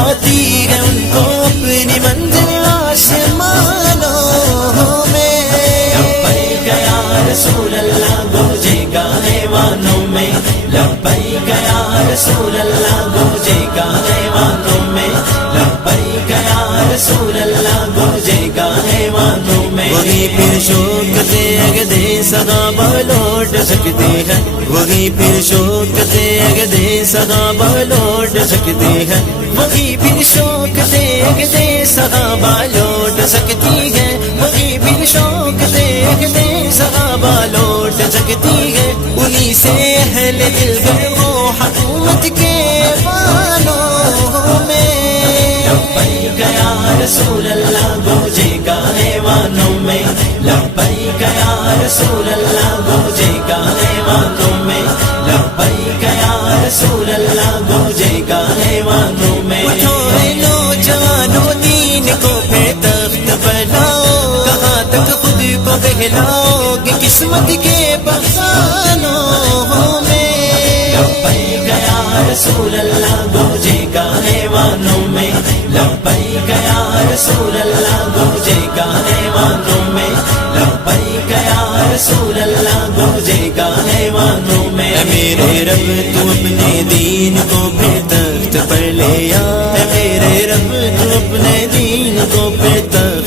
دکھاتی ہے ان کو اپنی منزل آسمانوں میں۔ لبیک یا رسول اللہ گونجے گا ایوانوں میں، لبیک یا رسول اللہ گونجے گا ایوانوں میں، لبیک یا رسول اللہ گونجے گا ایوانوں میں۔ وہی پھر شوکتیں اگدے صحابہ لوٹ سکتے ہیں، وہی پھر شوکتیں اگدے صحابہ لوٹ سکتے ہیں، وہی پھر شوکتیں اگدے صحابہ لوٹ سکتی ہیں، وہی پھر شوکتیں اگدے صحابہ لوٹ سکتی ہیں۔ انہی سے اہل دل گئے حکومت کے بالوں میں۔ لبیک یا رسول اللہ گونجے گا ایوانوں میں، لبیک یا رسول اللہ گونجے گا ایوانوں میں، لبیک یا رسول اللہ گونجے گا ایوانوں میں۔ اٹھو اے نوجوانوں دین کو پہ تخت پر لاؤ، کہاں تک خود کو بہلاؤ گے قسمت کے بخانوں میں۔ لبیک یا رسول اللہ گونجے گا ایوانوں میں، لبیک یا رسول اللہ گونجے گا ایوانوں میں، لبیک یا رسول اللہ گونجے گا ایوانوں میں۔ اے میرے رب تو اپنے دین کو پہ تخت پر لے آ، اے میرے رب تو اپنے دین کو پہ تخت